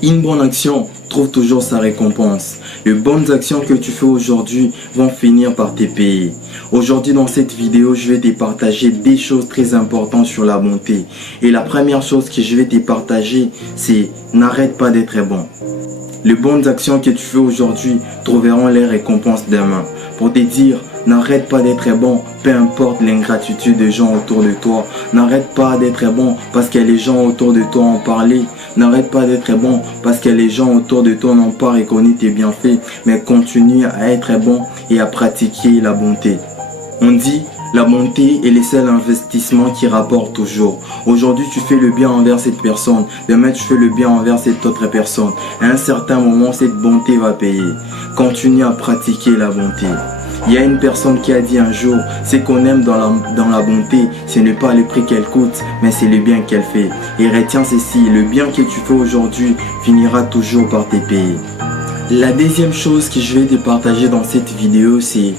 Une bonne action trouve toujours sa récompense. Les bonnes actions que tu fais aujourd'hui vont finir par te payer. Aujourd'hui dans cette vidéo, je vais te partager des choses très importantes sur la bonté. Et la première chose que je vais te partager, c'est n'arrête pas d'être bon. Les bonnes actions que tu fais aujourd'hui trouveront les récompenses demain. Pour te dire, n'arrête pas d'être bon, peu importe l'ingratitude des gens autour de toi. N'arrête pas d'être bon parce que les gens autour de toi ont parlé. N'arrête pas d'être bon parce que les gens autour de toi n'ont pas reconnu tes bienfaits. Mais continue à être bon et à pratiquer la bonté. On dit, la bonté est le seul investissement qui rapporte toujours. Aujourd'hui, tu fais le bien envers cette personne. Demain, tu fais le bien envers cette autre personne. À un certain moment, cette bonté va payer. Continue à pratiquer la bonté. Il y a une personne qui a dit un jour, ce qu'on aime dans la bonté, ce n'est pas le prix qu'elle coûte, mais c'est le bien qu'elle fait. Et retiens ceci, le bien que tu fais aujourd'hui finira toujours par te payer. La deuxième chose que je vais te partager dans cette vidéo, c'est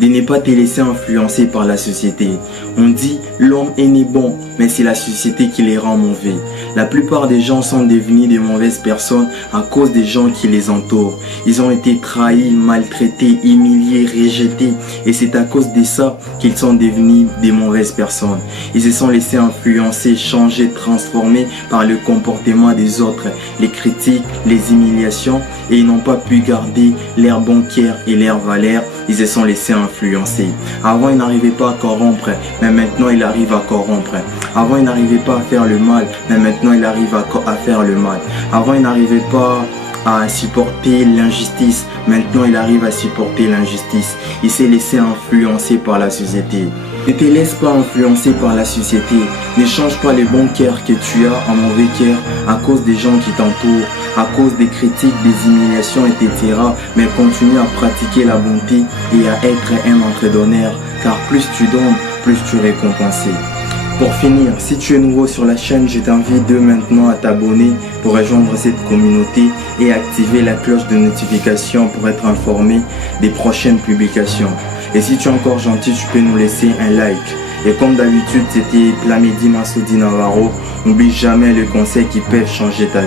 de ne pas te laisser influencer par la société. On dit l'homme est né bon, mais c'est la société qui les rend mauvais. La plupart des gens sont devenus de mauvaises personnes à cause des gens qui les entourent. Ils ont été trahis, maltraités, humiliés, rejetés. Et c'est à cause de ça qu'ils sont devenus des mauvaises personnes. Ils se sont laissés influencer, changer, transformer par le comportement des autres, les critiques, les humiliations. Et ils n'ont pas pu garder leur bon cœur et leur valeur. Ils se sont laissés influencer. Avant, ils n'arrivaient pas à corrompre, mais maintenant, ils arrivent à corrompre. Avant, ils n'arrivaient pas à faire le mal, mais maintenant, ils arrivent à faire le mal. Avant, ils n'arrivaient pas à supporter l'injustice, maintenant, ils arrivent à supporter l'injustice. Ils s'est laissé influencer par la société. Ne te laisse pas influencer par la société. Ne change pas les bons cœurs que tu as en mauvais cœur à cause des gens qui t'entourent, à cause des critiques, des humiliations, etc. Mais continue à pratiquer la bonté et à être un entraîneur, car plus tu donnes, plus tu es récompensé. Pour finir, si tu es nouveau sur la chaîne, je t'invite de maintenant à t'abonner pour rejoindre cette communauté et activer la cloche de notification pour être informé des prochaines publications. Et si tu es encore gentil, tu peux nous laisser un like. Et comme d'habitude, c'était Lamedi Massoudi Navarro. N'oublie jamais les conseils qui peuvent changer ta vie.